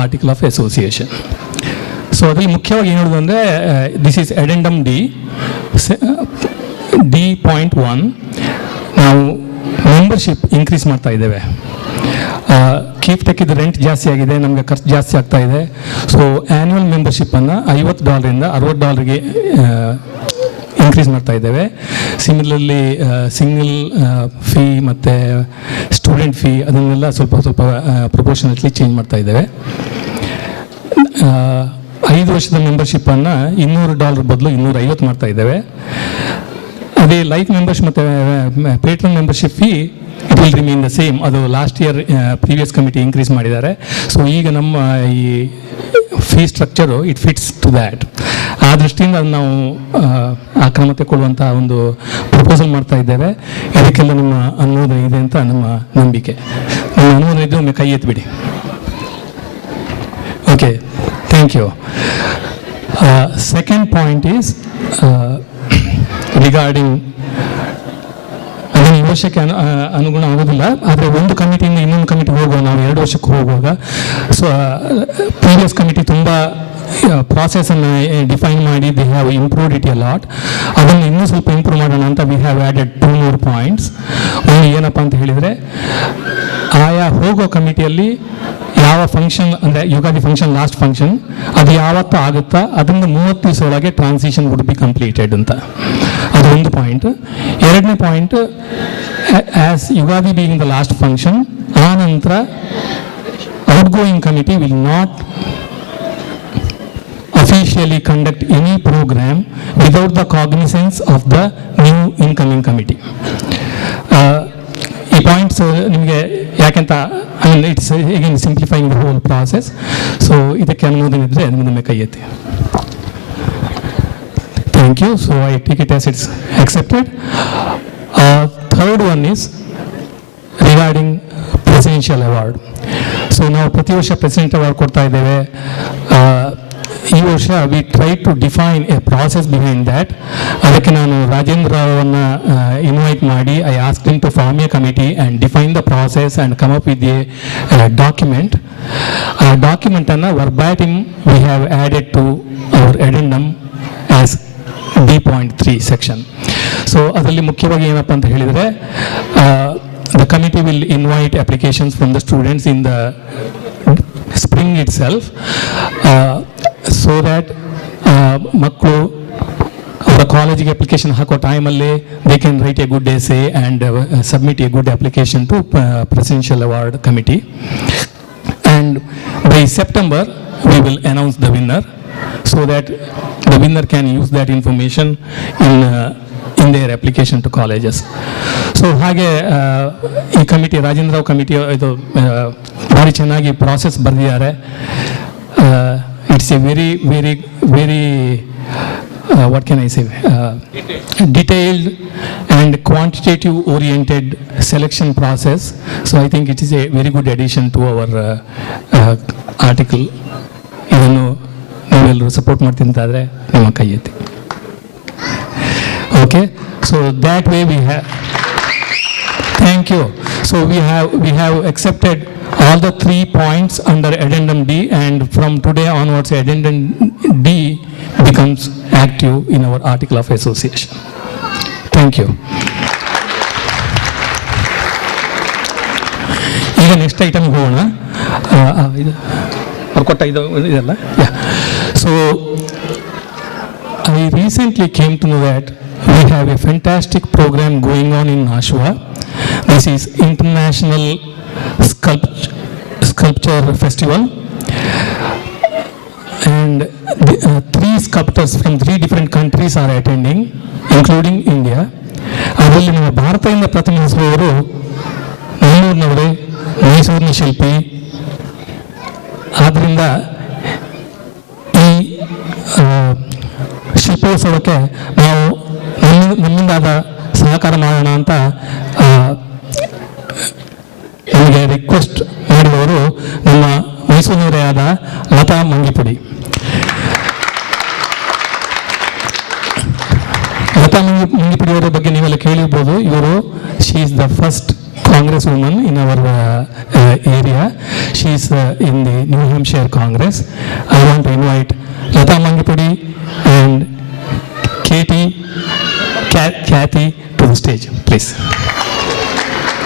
Article of association. So ಅದರಲ್ಲಿ ಮುಖ್ಯವಾಗಿ ಏನು ಹೇಳೋದು ಅಂದರೆ ದಿಸ್ ಈಸ್ ಅಡೆಂಡಮ್ D.1. ನಾವು ಮೆಂಬರ್ಶಿಪ್ ಇನ್ಕ್ರೀಸ್ ಮಾಡ್ತಾ ಇದ್ದೇವೆ. ಕೀಪ್ ಟೆಕ್ಕಿದ್ದು ರೆಂಟ್ ಜಾಸ್ತಿ ಆಗಿದೆ, ನಮಗೆ ಖರ್ಚು ಜಾಸ್ತಿ ಆಗ್ತಾ ಇದೆ. ಸೊ ಆ್ಯನ್ಯುವಲ್ ಮೆಂಬರ್ಶಿಪ್ಪನ್ನು $50 $60 ಇನ್ಕ್ರೀಸ್ ಮಾಡ್ತಾ ಇದ್ದೇವೆ. ಸಿಮಿಲರ್ಲಿ ಸಿಂಗಲ್ ಫೀ ಮತ್ತು ಸ್ಟೂಡೆಂಟ್ ಫೀ ಅದನ್ನೆಲ್ಲ ಸ್ವಲ್ಪ ಪ್ರಪೋರ್ಷನಟ್ಲಿ ಚೇಂಜ್ ಮಾಡ್ತಾ ಇದ್ದೇವೆ. 5 ವರ್ಷದ ಮೆಂಬರ್ಶಿಪ್ಪನ್ನು $200 ಬದಲು $250 ಮಾಡ್ತಾ ಇದ್ದೇವೆ. ಅದೇ ಲೈಫ್ ಮೆಂಬರ್ಶಿಪ್ ಮತ್ತು patron membership fee it will remain the same. ಅದು last year previous committee increase ಮಾಡಿದ್ದಾರೆ. ಸೊ ಈಗ ನಮ್ಮ ಈ fee structure it fits to that. ಆ ದೃಷ್ಟಿಯಿಂದ ನಾವು ಆಕ್ರಮತೆ ಕೊಡುವಂಥ ಒಂದು ಪ್ರಪೋಸಲ್ ಮಾಡ್ತಾ ಇದ್ದೇವೆ. ಇದಕ್ಕೆಲ್ಲ ನಿಮ್ಮ ಅನುಮೋದನೆ ಇದೆ ಅಂತ ನಮ್ಮ ನಂಬಿಕೆ. ನಿಮ್ಮ ಅನುಮೋದನೆ ಇದ್ದರೆ ಒಮ್ಮೆ ಕೈ ಎತ್ತಿಬಿಡಿ. Okay, thank you. Second point is regarding ಅದನ್ನು ಈ ವರ್ಷಕ್ಕೆ ಅನುಗುಣ ಆಗೋದಿಲ್ಲ. ಆದರೆ ಒಂದು ಕಮಿಟಿಯಿಂದ ಇನ್ನೊಂದು ಕಮಿಟಿ ಹೋಗುವಾಗ, ನಾವು 2 ವರ್ಷಕ್ಕೆ ಹೋಗುವಾಗ, ಸೊ ಪ್ರೀವಿಯಸ್ ಕಮಿಟಿ ತುಂಬ ಪ್ರಾಸೆಸನ್ನು ಡಿಫೈನ್ ಮಾಡಿ they have improved it A lot. ಅದನ್ನು ಇನ್ನೂ ಸ್ವಲ್ಪ ಇಂಪ್ರೂವ್ ಮಾಡೋಣ ಅಂತ V have added 2 more points. ಒಂದು ಏನಪ್ಪ ಅಂತ ಹೇಳಿದರೆ, ಆಯಾ ಹೋಗೋ ಕಮಿಟಿಯಲ್ಲಿ ಯಾವ ಫಂಕ್ಷನ್ ಅಂದರೆ ಯುಗಾದಿ ಫಂಕ್ಷನ್ ಲಾಸ್ಟ್ ಫಂಕ್ಷನ್ ಅದು ಯಾವತ್ತೂ ಆಗುತ್ತಾ ಅದರಿಂದ 30 ದಿವಸ ಒಳಗೆ ಟ್ರಾನ್ಸಿಷನ್ ವುಡ್ ಬಿ ಕಂಪ್ಲೀಟೆಡ್ ಅಂತ. ಅದು ಒಂದು ಪಾಯಿಂಟ್. ಎರಡನೇ point, as Ugadi being the last function, ಆ ನಂತರ outgoing committee will not officially conduct any program without the cognizance of the new incoming committee. ಈ ಪಾಯಿಂಟ್ಸ್ ನಿಮಗೆ ಯಾಕೆಂತ it's again simplifying the whole process. So ಇದಕ್ಕೆ ಅನುಮೋದನೆ ಇದ್ದರೆ ನಿಮ್ಮ ಕೈ ಎತ್ತಿ. Thank you. So I take it as it's accepted. Third one is regarding presidential award. So ನಾವು ಪ್ರತಿ ವರ್ಷ ಪ್ರೆಸಿಡೆಂಟ್ ಅವಾರ್ಡ್ ಕೊಡ್ತಾ ಇದ್ದೇವೆ. ಈ ವರ್ಷ we try to define a process behind that. ಅದಕ್ಕೆ ನಾನು ರಾಜೇಂದ್ರ ಅವರನ್ನು ಇನ್ವೈಟ್ ಮಾಡಿ I asked him to form a committee and define the process and come up with a document. ಆ ಡಾಕ್ಯುಮೆಂಟನ್ನು verbatim we have added to our addendum as D.3 section. So ಅದರಲ್ಲಿ ಮುಖ್ಯವಾಗಿ ಏನಪ್ಪ ಅಂತ ಹೇಳಿದರೆ, the committee will invite applications from the students in the spring itself, so that ಮಕ್ಕಳು ಅವರ ಕಾಲೇಜಿಗೆ ಅಪ್ಲಿಕೇಶನ್ ಹಾಕೋ ಟೈಮಲ್ಲಿ they can write a good essay and submit a good application to presidential award committee. And by September we will announce the winner, so that the winner can use that information in their application to colleges. So ಹಾಗೆ ಈ ಕಮಿಟಿ ರಾಜೇಂದ್ರ ರಾವ್ ಕಮಿಟಿ ಇದು ಭಾರಿ ಚೆನ್ನಾಗಿ ಪ್ರಾಸೆಸ್ ಬರೆದಿದ್ದಾರೆ. It's A very very very what can I say, detailed and quantitative oriented selection process. So I think it is a very good addition to our article. ಇದನ್ನು ನೀವೆಲ್ಲರೂ ಸಪೋರ್ಟ್ ಮಾಡ್ತಿಂತಾದರೆ ನಿಮ್ಮ ಕೈ ಎತ್ತಿ. Okay, so that way we have, thank you. So we have accepted all the 3 points under addendum D, and from today onwards addendum D becomes active in our article of association. Thank you. ಈಗ next item ಹೋಗೋಣ. ಇದು ಅವ್ರು ಕೊಟ್ಟ ಇದೆಲ್ಲ. So I recently came to know that we have a fantastic program going on in Nashua. This is International Sculpture Festival, and 3 sculptors from 3 different countries are attending, including India. ಅದರಲ್ಲಿ ನಮ್ಮ ಭಾರತದಿಂದ ಪ್ರತಿನಿಧಿಸುವವರು ನಮ್ಮೂರಿನವರೇ, ಮೈಸೂರಿನ ಶಿಲ್ಪಿ. ಆದ್ದರಿಂದ ಈ ಶಿಲ್ಪೋತ್ಸವಕ್ಕೆ ನಾವು ನಮ್ಮಿಂದಾದ ಸಹಕಾರ ಮಾಡೋಣ ಅಂತ ನಮಗೆ ರಿಕ್ವೆಸ್ಟ್ ಮಾಡಿದವರು ನಮ್ಮ ಮೈಸೂರಿನವರೇ ಆದ ಲತಾ ಮಂಗಿಪುಡಿ. ಲತಾ ಮಂಗಿಪುಡಿಯವರ ಬಗ್ಗೆ ನೀವೆಲ್ಲ ಕೇಳಿರ್ಬೋದು. ಇವರು she is the first congresswoman in our area. She is in the New Hampshire Congress. I want to invite Lata Mangipudi and Kathy to the stage, please.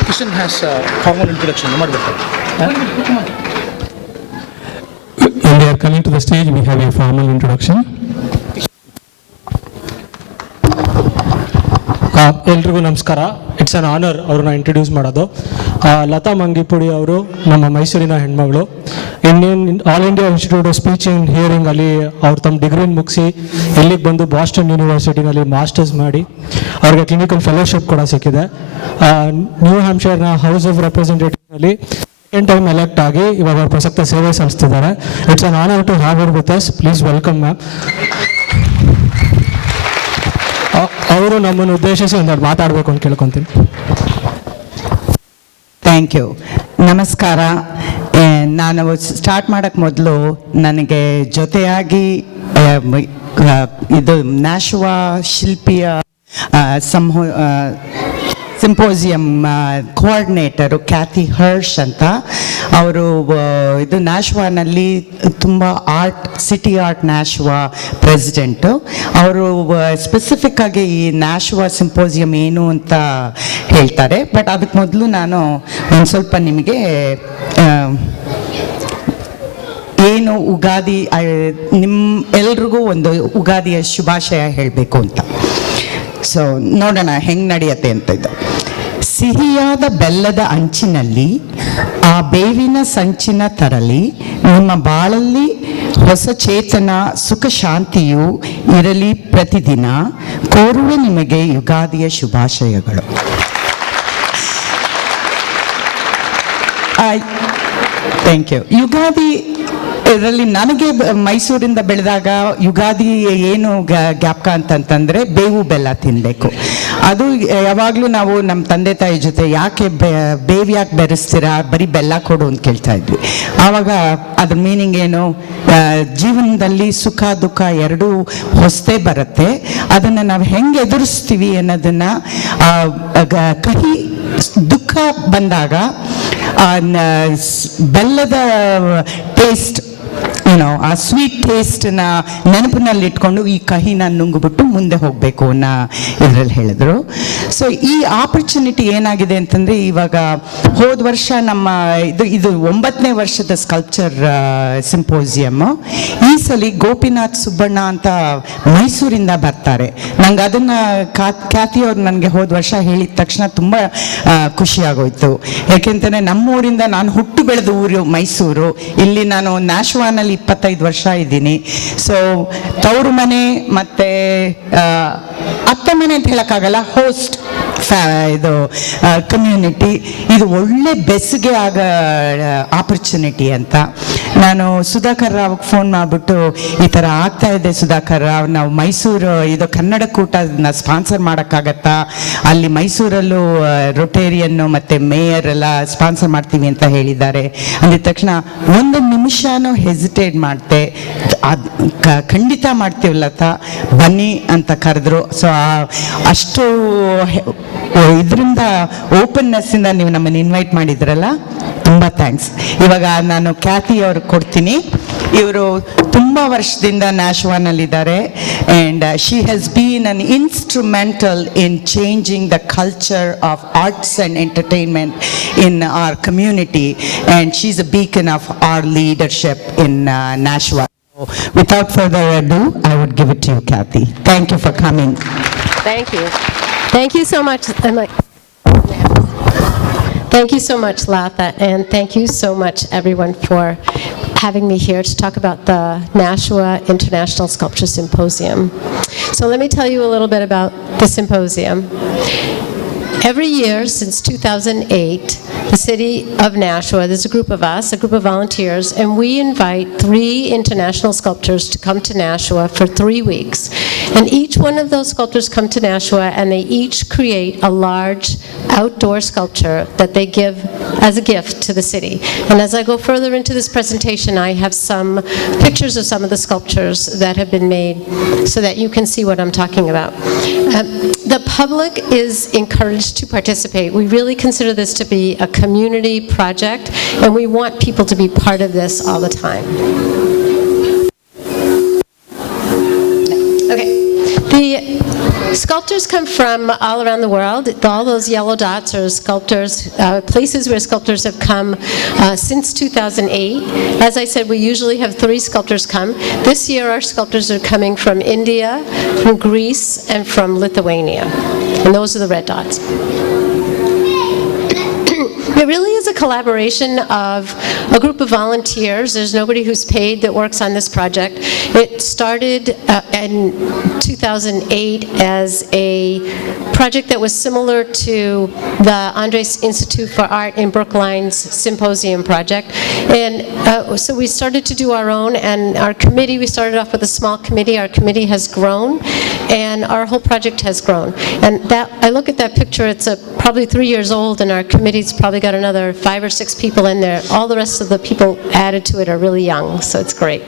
Kishan has a formal introduction. When they are coming to the stage, we have a formal introduction. ಎಲ್ರಿಗೂ ನಮಸ್ಕಾರ. It's an honour ಅವ್ರನ್ನ ಇಂಟ್ರೊಡ್ಯೂಸ್ ಮಾಡೋದು. ಲತಾ ಮಂಗಿಪುಡಿ ಅವರು ನಮ್ಮ ಮೈಸೂರಿನ ಹೆಣ್ಮಗಳು. All India institute of speech and hearing ಅಲ್ಲಿ ಅವ್ರು ತಮ್ಮ ಡಿಗ್ರಿನ ಮುಗಿಸಿ ಇಲ್ಲಿಗೆ ಬಂದು ಬಾಸ್ಟನ್ ಯೂನಿವರ್ಸಿಟಿನಲ್ಲಿ ಮಾಸ್ಟರ್ಸ್ ಮಾಡಿ ಅವ್ರಿಗೆ ಕ್ಲಿನಿಕಲ್ ಫೆಲೋಶಿಪ್ ಕೂಡ ಸಿಕ್ಕಿದೆ. ನ್ಯೂ ಹ್ಯಾಂಪ್ಶೈರ್ನ ಹೌಸ್ ಆಫ್ ರೆಪ್ರೆಸೆಂಟೇಟಿವ್ನಲ್ಲಿ ಸೆಕೆಂಡ್ ಟೈಮ್ ಎಲೆಕ್ಟ್ ಆಗಿ ಇವಾಗ ಅವ್ರ ಪ್ರಸಕ್ತ ಸೇವೆ ಸಲ್ಲಿಸ್ತಿದ್ದಾರೆ. It's an honour to have her with us. Please welcome ma'am. ಅವರು ನಮ್ಮನ್ನು ಉದ್ದೇಶಿಸಿ ಒಂದೆರಡು ಮಾತಾಡಬೇಕು ಅಂತ ಕೇಳ್ಕೊತೀನಿ. Thank you. ನಮಸ್ಕಾರ. ನಾನು ಸ್ಟಾರ್ಟ್ ಮಾಡೋಕ್ಕೆ ಮೊದಲು ನನಗೆ ಜೊತೆಯಾಗಿ ಇದು ನ್ಯಾಶುವಾ ಶಿಲ್ಪಿಯ ಸಿಂಪೋಸಿಯಂ ಕೋಆರ್ಡಿನೇಟರು ಕ್ಯಾಥಿ ಹರ್ಷ್ ಅಂತ. ಅವರು ಇದು ನ್ಯಾಶುವಾನಲ್ಲಿ ತುಂಬ ಸಿಟಿ ಆರ್ಟ್ ನ್ಯಾಶುವಾ ಪ್ರೆಸಿಡೆಂಟು. ಅವರು ಸ್ಪೆಸಿಫಿಕ್ ಆಗಿ ಈ ನ್ಯಾಶುವಾ ಸಿಂಪೋಸಿಯಂ ಏನು ಅಂತ ಹೇಳ್ತಾರೆ. ಬಟ್ ಅದಕ್ಕೆ ಮೊದಲು ನಾನು ಒಂದು ಸ್ವಲ್ಪ ನಿಮಗೆ ಏನು ಉಗಾದಿ ನಿಮ್ಮ ಎಲ್ರಿಗೂ ಒಂದು ಉಗಾದಿಯ ಶುಭಾಶಯ ಹೇಳಬೇಕು ಅಂತ. ಸೊ ನೋಡೋಣ ಹೆಂಗೆ ನಡೆಯತ್ತೆ ಅಂತ. ಇದು ಸಿಹಿಯಾದ ಬೆಲ್ಲದ ಅಂಚಿನಲ್ಲಿ ಆ ಬೇವಿನ ಸಂಚಿನ ತರಲಿ, ನಿಮ್ಮ ಬಾಳಲ್ಲಿ ಹೊಸ ಚೇತನ ಸುಖ ಶಾಂತಿಯು ಇರಲಿ ಪ್ರತಿದಿನ. ಕೋರುವೆ ನಿಮಗೆ ಯುಗಾದಿಯ ಶುಭಾಶಯಗಳು. Thank you. ಯುಗಾದಿ ಇದರಲ್ಲಿ ನನಗೆ ಮೈಸೂರಿಂದ ಬೆಳೆದಾಗ ಯುಗಾದಿ ಏನು ಜ್ಞಾಪಕ ಅಂತಂತಂದರೆ ಬೇವು ಬೆಲ್ಲ ತಿನ್ನಬೇಕು. ಅದು ಯಾವಾಗಲೂ ನಾವು ನಮ್ಮ ತಂದೆ ತಾಯಿ ಜೊತೆ ಯಾಕೆ ಬೇವು ಯಾಕೆ ಬೆರೆಸ್ತೀರಾ, ಬರೀ ಬೆಲ್ಲ ಕೊಡು ಅಂತ ಕೇಳ್ತಾ ಇದ್ವಿ. ಆವಾಗ ಅದ್ರ ಮೀನಿಂಗ್ ಏನು, ಜೀವನದಲ್ಲಿ ಸುಖ ದುಃಖ ಎರಡೂ ಹೊಸದೇ ಬರುತ್ತೆ. ಅದನ್ನು ನಾವು ಹೆಂಗೆ ಎದುರಿಸ್ತೀವಿ ಅನ್ನೋದನ್ನು, ಕಹಿ ದುಃಖ ಬಂದಾಗ ಬೆಲ್ಲದ ಟೇಸ್ಟ್ ಆ ಸ್ವೀಟ್ ಟೇಸ್ಟನ್ನ ನೆನಪಿನಲ್ಲಿ ಇಟ್ಕೊಂಡು ಈ ಕಹಿನ ನುಂಗ್ಬಿಟ್ಟು ಮುಂದೆ ಹೋಗಬೇಕು ಅನ್ನೋ ಇದರಲ್ಲಿ ಹೇಳಿದ್ರು. ಸೊ ಈ ಆಪರ್ಚುನಿಟಿ ಏನಾಗಿದೆ ಅಂತಂದರೆ, ಇವಾಗ ಹೋದ ವರ್ಷ ನಮ್ಮ ಇದು 9ನೇ ವರ್ಷದ ಸ್ಕಲ್ಪ್ಚರ್ ಸಿಂಪೋಸಿಯಮ್ಮು. ಈ ಸಲ ಗೋಪಿನಾಥ್ ಸುಬ್ಬಣ್ಣ ಅಂತ ಮೈಸೂರಿಂದ ಬರ್ತಾರೆ. ನಂಗೆ ಅದನ್ನು ಖ್ಯಾತಿಯವ್ರು ನನಗೆ ಹೋದ ವರ್ಷ ಹೇಳಿದ ತಕ್ಷಣ ತುಂಬ ಖುಷಿಯಾಗೋಯ್ತು. ಯಾಕೆಂತಂದರೆ ನಮ್ಮೂರಿಂದ, ನಾನು ಹುಟ್ಟು ಬೆಳೆದ ಊರು ಮೈಸೂರು, ಇಲ್ಲಿ ನಾನು ನ್ಯಾಶುವಾನಲ್ಲಿ 25 ವರ್ಷ ಇದ್ದೀನಿ. ಸೊ ತವರು ಮನೆ ಮತ್ತು ಅತ್ತೆ ಮನೆ ಅಂತ ಹೇಳೋಕ್ಕಾಗಲ್ಲ, ಹೋಸ್ಟ್ ಇದು ಕಮ್ಯುನಿಟಿ, ಇದು ಒಳ್ಳೆ ಬೆಸುಗೆ ಆಗ ಆಪರ್ಚುನಿಟಿ ಅಂತ. ನಾನು ಸುಧಾಕರ್ ರಾವ್ಗೆ ಫೋನ್ ಮಾಡಿಬಿಟ್ಟು ಈ ಥರ ಆಗ್ತಾ ಇದೆ ಸುಧಾಕರ್ ರಾವ್, ನಾವು ಮೈಸೂರು ಇದು ಕನ್ನಡ ಕೂಟನ ಸ್ಪಾನ್ಸರ್ ಮಾಡೋಕ್ಕಾಗತ್ತಾ, ಅಲ್ಲಿ ಮೈಸೂರಲ್ಲೂ ರೊಟೇರಿಯನ್ನು ಮತ್ತು ಮೇಯರ್ ಎಲ್ಲ ಸ್ಪಾನ್ಸರ್ ಮಾಡ್ತೀವಿ ಅಂತ ಹೇಳಿದ್ದಾರೆ ಅಂದಿದ ತಕ್ಷಣ ಒಂದು ನಿಮಿಷನೂ ಹೆಸಿಟೇಟ್ ಮಾಡ್ತೆ, ಅದು ಖಂಡಿತ ಮಾಡ್ತೀವಲ್ಲತ್ತ ಬನ್ನಿ ಅಂತ ಕರೆದ್ರು. ಸೊ ಅಷ್ಟು ಇದರಿಂದ ಓಪನ್ನೆಸ್ಸಿಂದ ನೀವು ನಮ್ಮನ್ನು ಇನ್ವೈಟ್ ಮಾಡಿದ್ರಲ್ಲ, ತುಂಬ ಥ್ಯಾಂಕ್ಸ್. ಇವಾಗ ನಾನು ಕ್ಯಾಥಿ ಅವ್ರಿಗೆ ಕೊಡ್ತೀನಿ. ಇವರು ತುಂಬ ವರ್ಷದಿಂದ ನ್ಯಾಶುವಾನಲ್ಲಿದ್ದಾರೆ. And she has been an instrumental in changing the culture of arts and entertainment in our community. And she is a beacon of our leadership in Nashua. Without further ado, I would give it to you, Kathy. Thank you for coming. Thank you. Thank you so much. Thank you so much, Latha, and thank you so much, everyone, for having me here to talk about the Nashua International Sculpture Symposium. So let me tell you a little bit about the symposium. Every year since 2008, the city of Nashua, there's a group of us, a group of volunteers, and we invite 3 international sculptors to come to Nashua for 3 weeks. And each one of those sculptors come to Nashua and they each create a large outdoor sculpture that they give as a gift to the city. And as I go further into this presentation, I have some pictures of some of the sculptures that have been made so that you can see what I'm talking about. The public is encouraged to participate. We really consider this to be a community project, and we want people to be part of this all the time. Okay. The sculptors come from all around the world. All those yellow dots are sculptors, places where sculptors have come since 2008. As I said, we usually have 3 sculptors come. This year, our sculptors are coming from India, from Greece, and from Lithuania. And those are the red dots. It really is a collaboration of a group of volunteers. There's nobody who's paid that works on this project. It started in 2008 as a project that was similar to the Andres Institute for Art in Brookline's Symposium project. And so we started to do our own, and our committee, we started off with a small committee. Our committee has grown, and our whole project has grown. And that, I look at that picture, it's probably 3 years old, and our committee's probably got another 5 or 6 people in there. All the rest of the people added to it are really young, so it's great.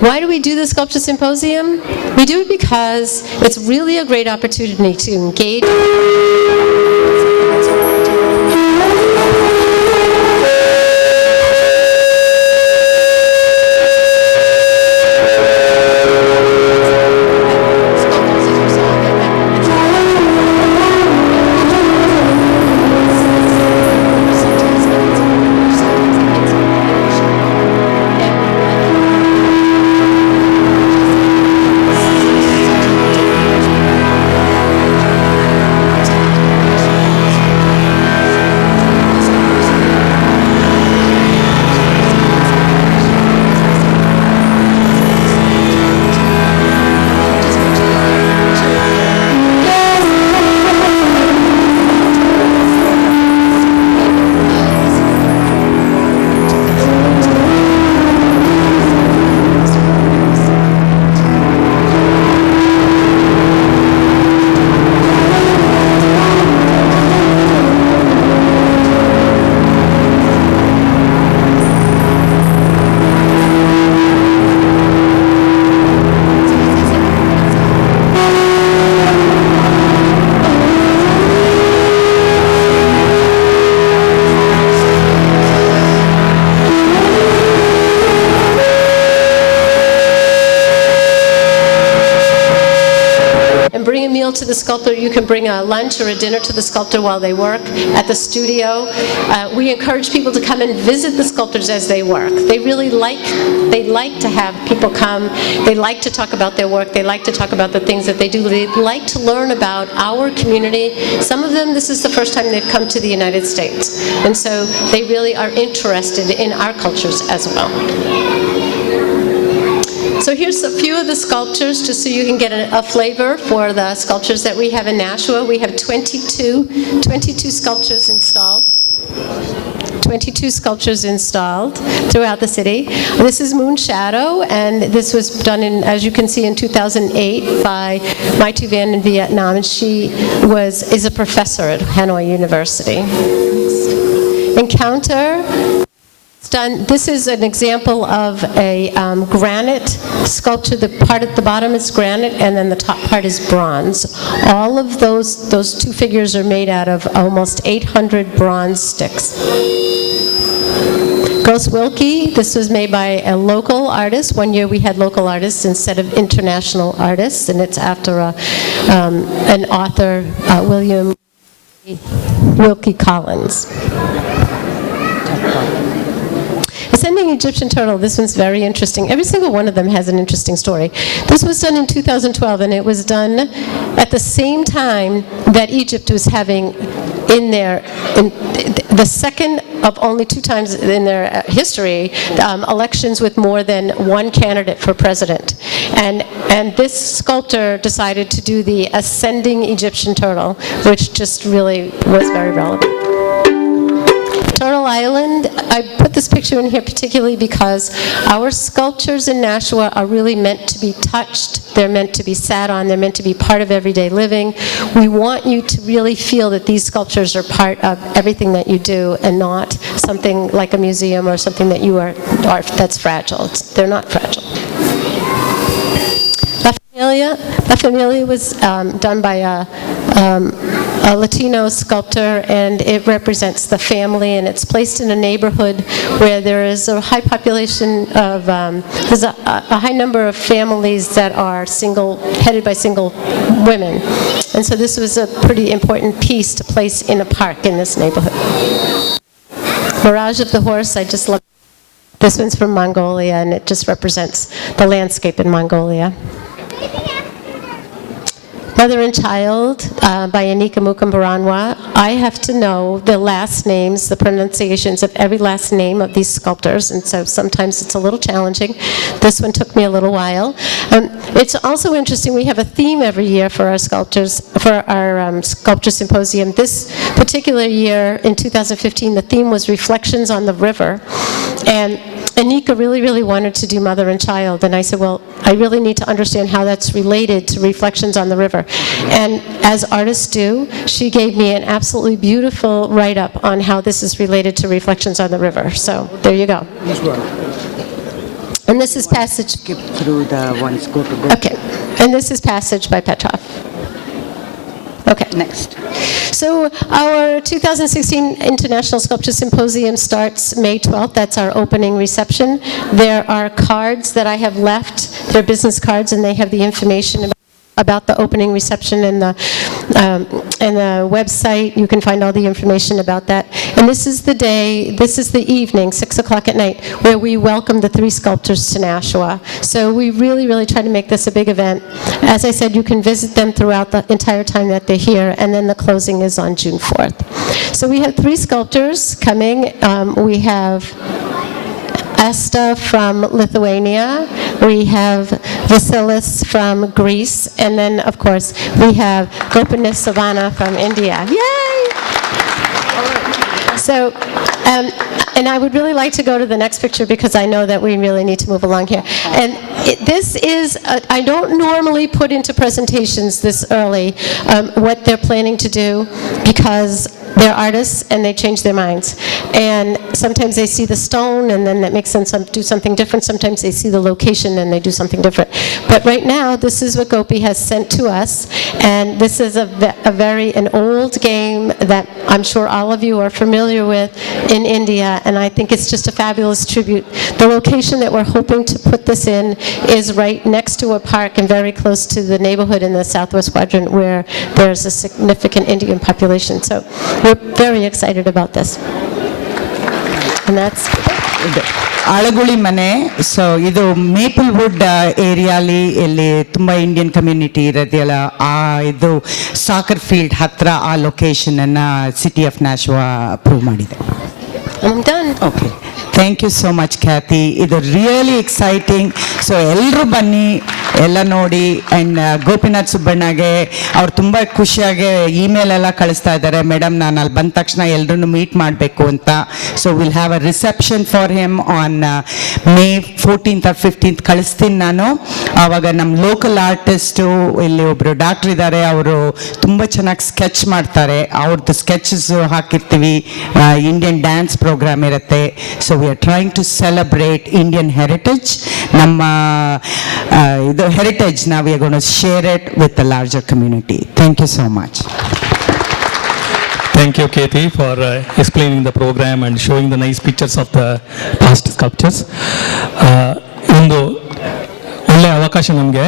Why do we do the Sculpture Symposium? We do it because it's really a great opportunity to engage. To the sculptor, you can bring a lunch or a dinner to the sculptor while they work at the studio. We encourage people to come and visit the sculptors as they work. They really like to have people come. They like to talk about their work. They like to talk about the things that they do. They like to learn about our community. Some of them, this is the first time they've come to the United States, and so they really are interested in our cultures as well. So here's a few of the sculptures, just so you can get a flavor for the sculptures that we have in Nashua. We have 22 sculptures installed. 22 sculptures installed throughout the city. This is Moon Shadow, and this was done in, as you can see, in 2008 by Mai Tu Van in Vietnam, and she is a professor at Hanoi University. Encounter. This is an example of a granite sculpture. The part at the bottom is granite, and then the top part is bronze. All of those 2 figures are made out of almost 800 bronze sticks. Ghost Wilkie, this was made by a local artist. One year we had local artists instead of international artists, and it's after an author, William Wilkie Collins. Ascending Egyptian Turtle, this one's very interesting. Every single one of them has an interesting story. This was done in 2012, and it was done at the same time that Egypt was having the second of only 2 times in their history, elections with more than 1 candidate for president. And this sculptor decided to do the Ascending Egyptian Turtle, which just really was very relevant. Turtle Island, I put this picture in here particularly because our sculptures in Nashua are really meant to be touched, they're meant to be sat on, they're meant to be part of everyday living. We want you to really feel that these sculptures are part of everything that you do and not something like a museum or something that you are that's fragile. They're not fragile. Familia. La Familia was done by a Latino sculptor, and it represents the family, and it's placed in a neighborhood where there is a high population of, there's a high number of families that are headed by single women. And so this was a pretty important piece to place in a park in this neighborhood. Mirage of the Horse, I just love. This one's from Mongolia, and it just represents the landscape in Mongolia. Mother and Child by Anika Mukambaranwa. I have to know the last names, the pronunciations of every last name of these sculptors, and so sometimes it's a little challenging. This one took me a little while. It's also interesting, we have a theme every year for our sculptors, for our sculpture symposium. This particular year, in 2015, the theme was Reflections on the River, and Anika really wanted to do Mother and Child, and I said, well, I really need to understand how that's related to Reflections on the River. And as artists do, she gave me an absolutely beautiful write-up on how this is related to Reflections on the River. So there you go. And this is Passage. Skip through the ones, go to go. Okay, and this is Passage by Petrov. Okay. Next. So our 2016 International Sculpture Symposium starts May 12th. That's our opening reception. There are cards that I have left. They're business cards, and they have the information about the opening reception and the website. You can find all the information about that. And this is the day, this is the evening, 6 o'clock at night, where we welcome the 3 sculptors to Nashua. So we really try to make this a big event. As I said, you can visit them throughout the entire time that they're here, and then the closing is on June 4th. So we have 3 sculptors coming. We have Asta from Lithuania, we have Vasilis from Greece, and then, of course, we have Gopinis Savana from India. Yay! So, and I would really like to go to the next picture because I know that we really need to move along here. And this is, I don't normally put into presentations this early what they're planning to do, because they're artists and they change their minds. And sometimes they see the stone and then that makes them do something different. Sometimes they see the location and they do something different. But right now, this is what Gopi has sent to us. And this is an old game that I'm sure all of you are familiar with in India. And I think it's just a fabulous tribute. The location that we're hoping to put this in is right next to a park and very close to the neighborhood in the Southwest Quadrant where there's a significant Indian population. So we're very excited about this. And that's ಆಳಗುಳಿ ಮನೆ. ಸೊ ಇದು ಮೇಪಲ್ವುಡ್ ಏರಿಯಾಲಿ ಇಲ್ಲಿ ತುಂಬ Indian community ಇರೋದೆಯಲ್ಲ, ಆ ಇದು ಸಾಕರ್ ಫೀಲ್ಡ್ ಹತ್ರ ಆ ಲೊಕೇಶನ್ ಅನ್ನು ಸಿಟಿ ಆಫ್ ನ್ಯಾಶುವಾ ಅಪ್ರೂವ್ ಮಾಡಿದೆ. I'm done. Okay, thank you so much Khyati. ಇದು ರಿಯಲಿ ಎಕ್ಸೈಟಿಂಗ್. ಸೊ ಎಲ್ಲರೂ ಬನ್ನಿ, ಎಲ್ಲ ನೋಡಿ. ಆ್ಯಂಡ್ ಗೋಪಿನಾಥ್ ಸುಬ್ಬಣ್ಣಗೆ ಅವ್ರು ತುಂಬ ಖುಷಿಯಾಗಿ ಇಮೇಲ್ ಎಲ್ಲ ಕಳಿಸ್ತಾ ಇದ್ದಾರೆ, ಮೇಡಮ್ ನಾನು ಅಲ್ಲಿ ಬಂದ ತಕ್ಷಣ ಎಲ್ಲರೂ ಮೀಟ್ ಮಾಡಬೇಕು ಅಂತ. So will have a reception for him on May 14th or 15th ಕಳಿಸ್ತೀನಿ ನಾನು. ಆವಾಗ ನಮ್ಮ ಲೋಕಲ್ ಆರ್ಟಿಸ್ಟು ಇಲ್ಲಿ ಒಬ್ಬರು ಡಾಕ್ಟ್ರ್ ಇದ್ದಾರೆ, ಅವರು ತುಂಬ ಚೆನ್ನಾಗಿ ಸ್ಕೆಚ್ ಮಾಡ್ತಾರೆ. ಅವ್ರದ್ದು ಸ್ಕೆಚಸ್ ಹಾಕಿರ್ತೀವಿ. ಇಂಡಿಯನ್ ಡ್ಯಾನ್ಸ್ ಪ್ರೋಗ್ರಾಮ್ ಇರುತ್ತೆ. So we are trying to celebrate Indian heritage. ನಮ್ಮ ಇದು ಹೆರಿಟೇಜ್ ನಾವು we are gonna share it with the larger community. Thank you so much. Thank you, Katie, for explaining the program and showing the nice pictures of the past sculptures. ಒಂದು ಒಳ್ಳೆಯ ಅವಕಾಶ ನಮಗೆ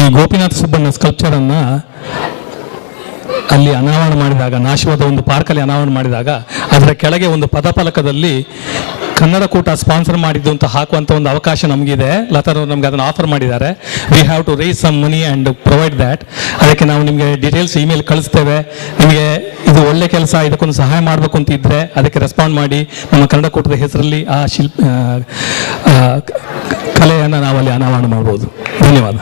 ಈ ಗೋಪಿನಾಥ್ ಸುಬ್ಬಣ್ಣ ಸ್ಕಲ್ಪ್ಚರನ್ನು ಅಲ್ಲಿ ಅನಾವರಣ ಮಾಡಿದಾಗ, ನಾಶವಾದ ಒಂದು ಪಾರ್ಕಲ್ಲಿ ಅನಾವರಣ ಮಾಡಿದಾಗ, ಅದರ ಕೆಳಗೆ ಒಂದು ಪದಫಲಕದಲ್ಲಿ ಕನ್ನಡ ಕೂಟ ಸ್ಪಾನ್ಸರ್ ಮಾಡಿದ್ದು ಅಂತ ಹಾಕುವಂಥ ಒಂದು ಅವಕಾಶ ನಮಗಿದೆ. ಲತಾರವ್ರು ನಮ್ಗೆ ಅದನ್ನು ಆಫರ್ ಮಾಡಿದ್ದಾರೆ. We have to raise some money and provide that. ಅದಕ್ಕೆ ನಾವು ನಿಮಗೆ ಡೀಟೇಲ್ಸ್ ಇಮೇಲ್ ಕಳಿಸ್ತೇವೆ. ನಿಮಗೆ ಇದು ಒಳ್ಳೆ ಕೆಲಸ, ಇದಕ್ಕೊಂದು ಸಹಾಯ ಮಾಡಬೇಕು ಅಂತ ಇದ್ದರೆ ಅದಕ್ಕೆ ರೆಸ್ಪಾಂಡ್ ಮಾಡಿ. ನಮ್ಮ ಕನ್ನಡ ಕೂಟದ ಹೆಸರಲ್ಲಿ ಆ ಕಲೆಯನ್ನು ನಾವಲ್ಲಿ ಅನಾವರಣ ಮಾಡ್ಬೋದು. ಧನ್ಯವಾದ.